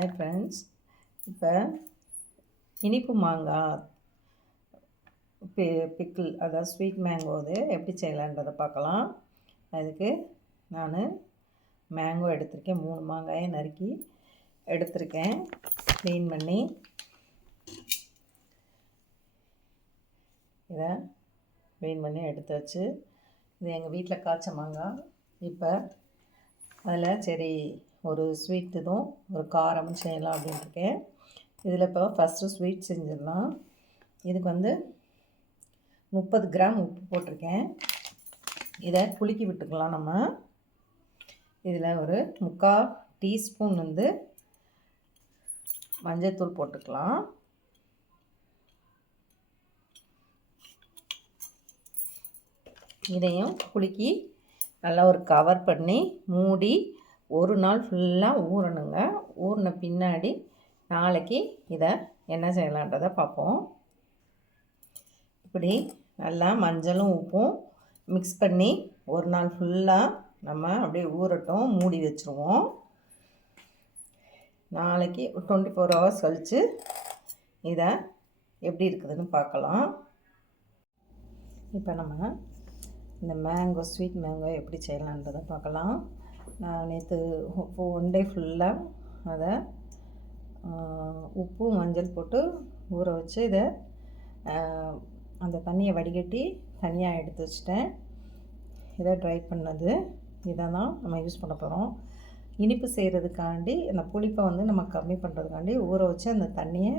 Hi friends. இப்போ இனிப்பு மாங்காய் பிக்கிள், அதாவது ஸ்வீட் மேங்கோ எப்படி செய்யலான்றதை பார்க்கலாம். அதுக்கு நான் மேங்கோ எடுத்திருக்கேன். 3 மாங்காயை நறுக்கி எடுத்திருக்கேன், க்ளீன் பண்ணி. இதை க்ளீன் பண்ணி எடுத்தாச்சு. இது எங்கள் வீட்டில் காய்ச்ச மாங்காய். இப்போ அதில் சரி ஒரு ஸ்வீட் இதுவும் ஒரு காரமும் செய்யலாம் அப்படின்ட்டுருக்கேன். இதில் இப்போ ஃபஸ்ட்டு ஸ்வீட் செஞ்சிடலாம். இதுக்கு 30 கிராம் உப்பு போட்டிருக்கேன். இதை குலுக்கி விட்டுக்கலாம். நம்ம இதில் ஒரு 3/4 டீஸ்பூன் மஞ்சள்தூள் போட்டுக்கலாம். இதையும் குலுக்கி நல்லா ஒரு கவர் பண்ணி மூடி ஒரு நாள் ஃபுல்லாக ஊறணுங்க. ஊறின பின்னாடி நாளைக்கு இதை என்ன செய்யலான்றதை பார்ப்போம். இப்படி நல்லா மஞ்சளும் உப்பும் மிக்ஸ் பண்ணி ஒரு நாள் ஃபுல்லாக நம்ம அப்படியே ஊறட்டும், மூடி வச்சுருவோம். நாளைக்கு 24 ஹவர்ஸ் கழித்து இதை எப்படி இருக்குதுன்னு பார்க்கலாம். இப்போ நம்ம இந்த மேங்கோ ஸ்வீட் மேங்கோ எப்படி செய்யலான்றதை பார்க்கலாம். நான் நேற்று 1 டே ஃபுல்லாக அதை உப்பு மஞ்சள் போட்டு ஊற வச்சு இதை அந்த தண்ணியை வடிகட்டி தனியாக எடுத்து வச்சிட்டேன். இதை ட்ரை பண்ணது இதை தான் நம்ம யூஸ் பண்ண போகிறோம். இனிப்பு செய்கிறதுக்காண்டி அந்த புளிப்பை நம்ம கம்மி பண்ணுறதுக்காண்டி ஊற வச்சு அந்த தண்ணியை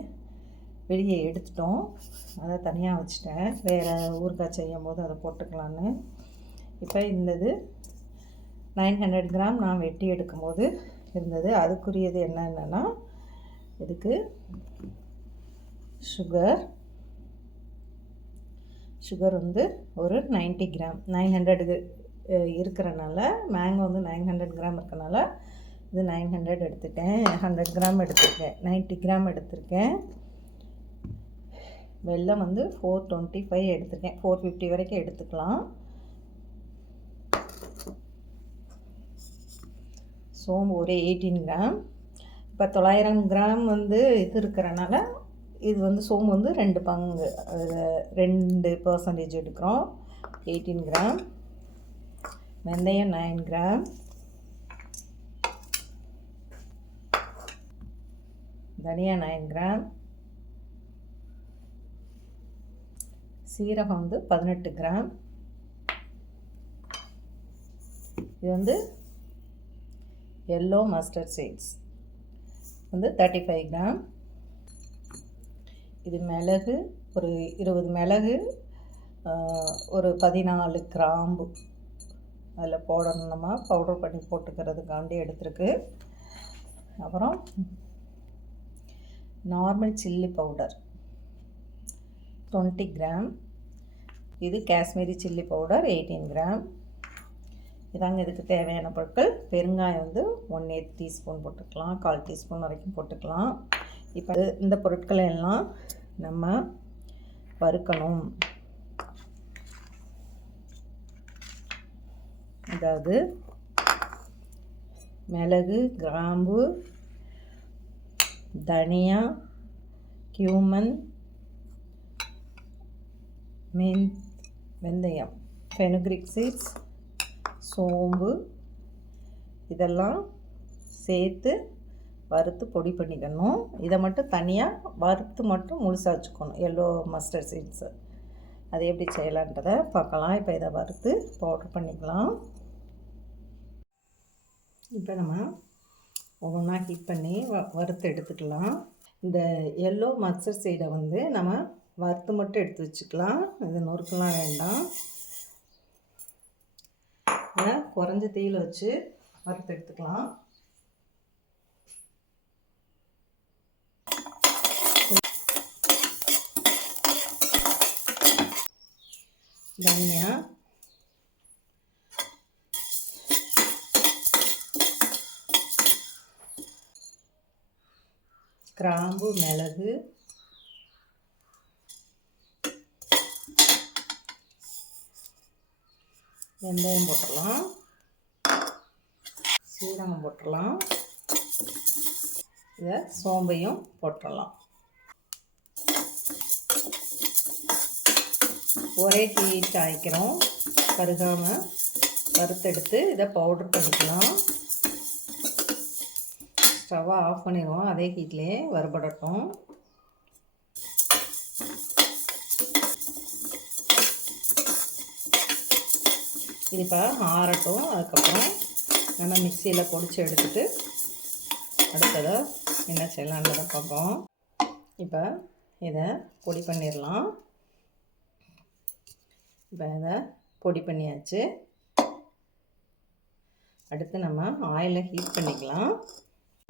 வெளியே எடுத்துட்டோம். அதை தனியாக வச்சுட்டேன். வேறு ஊறுகாய் செய்யும் போது அதை போட்டுக்கலான்னு. இப்போ இந்தது 900 கிராம் நான் வெட்டி எடுக்கும்போது இருந்தது. அதுக்குரியது என்னென்னா, இதுக்கு சுகர் ஒரு 90 கிராம். 900 இருக்கிறனால, மேங்கோ 900 கிராம் இருக்கிறனால இது 900 எடுத்துட்டேன். 100 கிராம் எடுத்துருக்கேன், 90 கிராம் எடுத்திருக்கேன். வெல்லம் 425 எடுத்துருக்கேன். 450 வரைக்கும் எடுத்துக்கலாம். சோம்பு ஒரு 18 கிராம். இப்போ 900 கிராம் இது இருக்கிறனால இது சோம்பு 2 பங்கு, அதில் 2% எடுக்கிறோம். 18 கிராம். வெந்தயம் 9 கிராம். தனியா 9 கிராம். சீரகம் 18 கிராம். இது எல்லோ மஸ்டர்ட் சீட்ஸ் 35 கிராம். இது மிளகு ஒரு 20 மிளகு, ஒரு 14 கிராம்பு அதில் போடணும். நம்ம பவுடர் பண்ணி போட்டுக்கிறதுக்காண்டி எடுத்துருக்கு. அப்புறம் நார்மல் சில்லி பவுடர் 20 கிராம். இது காஷ்மீரி சில்லி பவுடர் 18 கிராம். இதாங்க இதுக்கு தேவையான பொருட்கள். பெருங்காயம் 1/8 டீஸ்பூன் போட்டுக்கலாம், 1/4 டீஸ்பூன் வரைக்கும் போட்டுக்கலாம். இப்போ இந்த பொருட்களை எல்லாம் நம்ம வறுக்கணும். அதாவது மிளகு, கிராம்பு, தனியா, கியூமன், வெந்தயம், ஃபெனுக்ரிக் சீட்ஸ், சோம்பு இதெல்லாம் சேர்த்து வறுத்து பொடி பண்ணிக்கணும். இதை மட்டும் தனியாக வறுத்து மட்டும் முழுசாக வச்சுக்கணும். எல்லோ மஸ்டர்ட் சீட்ஸு அதை எப்படி செய்யலான்றதை பார்க்கலாம். இப்போ இதை வறுத்து பவுட்ரு பண்ணிக்கலாம். இப்போ நம்ம ஒவ்வொன்றா ஹீட் பண்ணி வறுத்து எடுத்துக்கலாம். இந்த எல்லோ மஸ்டர்ட் சீடை நம்ம வறுத்து மட்டும் எடுத்து வச்சுக்கலாம். இது நொறுக்கலாம் வேண்டாம். அதை குறைஞ்ச தீயில் வச்சு வறுத்து எடுத்துக்கலாம். தனியா, கிராம்பு, மிளகு, வெந்தயம் போட்டுடலாம். சீரகம் போட்டுடலாம். இதை சோம்பையும் போட்டுடலாம். ஒரே ஹீட் ஆகிக்கிறோம், கருகாமல் வறுத்தெடுத்து இதை பவுடர் பண்ணிக்கலாம். ஸ்டவ்வை ஆஃப் பண்ணிடுவோம், அதே ஹீட்லேயே வறுபடட்டும். இது இப்போ ஆறட்டும். அதுக்கப்புறம் நம்ம மிக்சியில் பொடிச்சு எடுத்துகிட்டு அடுத்ததை என்ன செய்யலான்றதை பார்ப்போம். இப்போ இதை பொடி பண்ணிடலாம். இப்போ இதை பொடி பண்ணியாச்சு. அடுத்து நம்ம ஆயிலை ஹீட் பண்ணிக்கலாம்.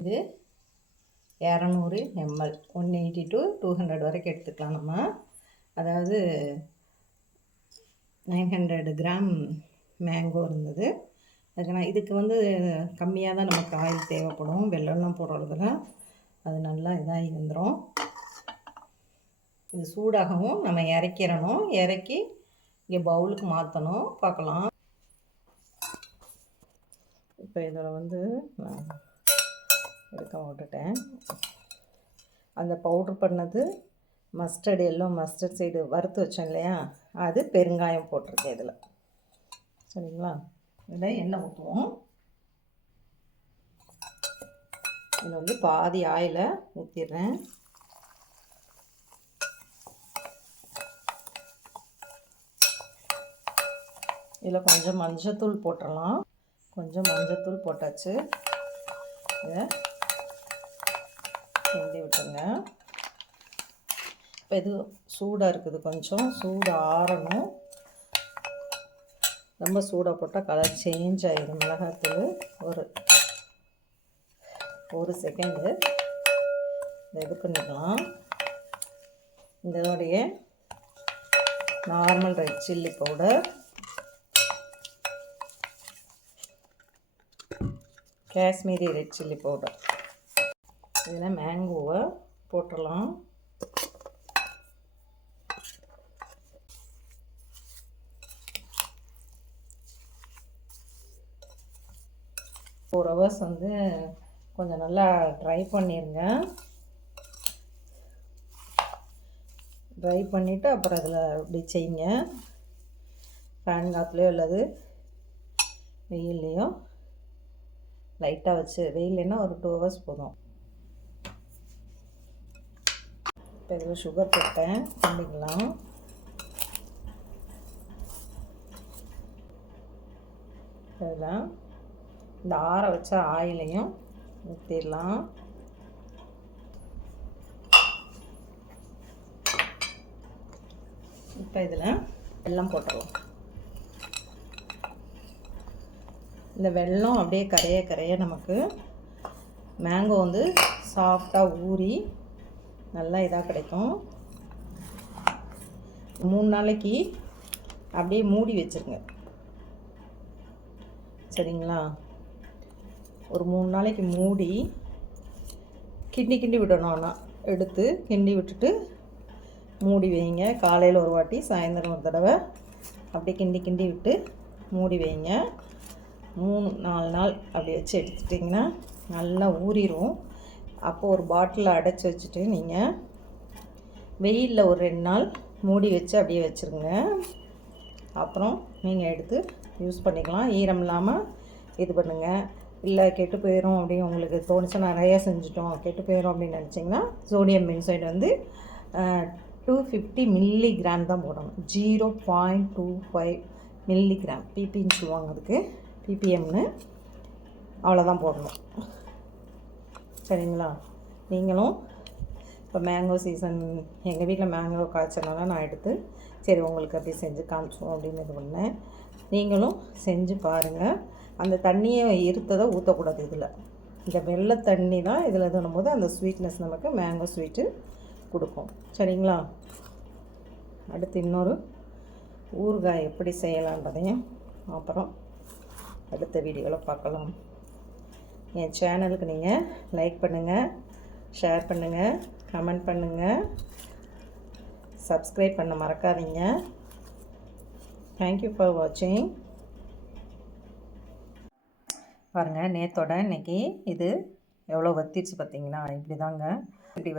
இது 200 ml 180 to 200 வரைக்கும் எடுத்துக்கலாம். நம்ம அதாவது 900 கிராம் மேங்கோ இருந்தது. அதுக்கு இதுக்கு வந்து கம்மியாக தான் நமக்கு ஆயில் தேவைப்படும். வெள்ளம்லாம் போடுறதுல அது நல்லா இதாக இருந்துடும். இது சூடாகவும் நம்ம இறக்கிடணும். இறக்கி இங்கே பவுலுக்கு மாற்றணும். பார்க்கலாம். இப்போ இதில் வந்து நான் எடுக்க விட்டுட்டேன். அந்த பவுட்ரு பண்ணது மஸ்டர்டு, எல்லோ மஸ்டர்ட் சைடு வறுத்து வச்சோம் இல்லையா, அது பெருங்காயம் போட்டிருக்கேன் இதில். சரிங்களா? இதில் எண்ணெய் ஊற்றுவோம். இதில் வந்து பாதி ஆயிலை ஊற்றிடுறேன். இதில் கொஞ்சம் மஞ்சத்தூள் போட்டுடலாம். கொஞ்சம் மஞ்சத்தூள் போட்டாச்சு. இதை கிண்டி விட்டுருங்க. இப்போ இது சூடாக இருக்குது, கொஞ்சம் சூடு ஆறணும். ரொம்ப சூடாக போட்டால் கலர் சேஞ்ச் ஆகிடும். மிளகாத்தூள் ஒரு செகண்டு இது பண்ணிக்கலாம். இதோடைய normal red chilli powder, Kashmiri red chilli powder, இதில் மேங்கோவை போட்டுடலாம். ஒரு ஹவர்ஸ் வந்து கொஞ்சம் நல்லா ட்ரை பண்ணிடுங்க. ட்ரை பண்ணிவிட்டு அப்புறம் அதில் இப்படி செய்யுங்க. ஃபேன் காற்றுலையோ அல்லது வெயில்லையோ லைட்டாக வச்சு, வெயில்லைன்னா ஒரு 2 ஹவர்ஸ் போதும். இப்போ இதில் சுகர் போட்டேன், பண்ணிக்கலாம். இதில் இந்த ஆற வச்ச ஆயிலையும் ஊற்றிடலாம். இப்போ இதில் வெல்லம் போட்டுடலாம். இந்த வெல்லம் அப்படியே கரைய நமக்கு மேங்கோ வந்து சாஃப்டாக ஊறி நல்லா இதாக கிடைக்கும். 3 நாளைக்கு அப்படியே மூடி வச்சுருங்க. சரிங்களா? ஒரு 3 நாளைக்கு மூடி கிண்டி விடணும். ஆனால் எடுத்து கிண்டி விட்டுட்டு மூடி வைங்க. காலையில் ஒரு வாட்டி, சாயந்தரம் ஒரு தடவை அப்படி கிண்டி விட்டு மூடி வைங்க. 3-4 நாள் அப்படி வச்சு எடுத்துட்டிங்கன்னா நல்லா ஊறிடும். அப்போது ஒரு பாட்டிலில் அடைச்சி வச்சுட்டு நீங்கள் வெயிலில் ஒரு 2 நாள் மூடி வச்சு அப்படியே வச்சுருங்க. அப்புறம் நீங்கள் எடுத்து யூஸ் பண்ணிக்கலாம். ஈரம் இல்லாமல் இது பண்ணுங்கள். இல்லை கெட்டு போயிடும் அப்படின்னு உங்களுக்கு தோணுச்சு, நிறையா செஞ்சுட்டோம் கெட்டு போயிடும் அப்படின்னு நினச்சிங்கன்னா சோடியம் பென்சைடு வந்து 250 மில்லிகிராம் தான் போடணும். 0.25 மில்லிகிராம் பிபின்னு சொல்லுவாங்க, அதுக்கு பிபிஎம்னு அவ்வளோதான் போடணும். சரிங்களா? நீங்களும் இப்போ மேங்கோ சீசன், எங்கள் வீட்டில் மேங்கோ காய்ச்சனால நான் எடுத்து சரி உங்களுக்கு அப்படி செஞ்சு காமிச்சோம் அப்படின்னு இது பண்ணேன். நீங்களும் செஞ்சு பாருங்கள். அந்த தண்ணியை இருத்ததை ஊற்றக்கூடாது. இதில் இந்த வெள்ளை தண்ணி தான் இதில் இதுன்னும் போது அந்த ஸ்வீட்னஸ் நமக்கு மேங்கோ ஸ்வீட்டு கொடுக்கும். சரிங்களா? அடுத்து இன்னொரு ஊறுகாய் எப்படி செய்யலான்றதையும் அப்புறம் அடுத்த வீடியோவில் பார்க்கலாம். என் சேனலுக்கு நீங்கள் லைக் பண்ணுங்கள், ஷேர் பண்ணுங்கள், கமெண்ட் பண்ணுங்கள், சப்ஸ்கிரைப் பண்ண மறக்காதீங்க. தேங்க்யூ ஃபார் வாட்சிங். பாருங்கள், நேற்றோட இன்றைக்கி இது எவ்வளோ வத்திடுச்சு பார்த்தீங்களா? இப்படி தாங்க. இப்படி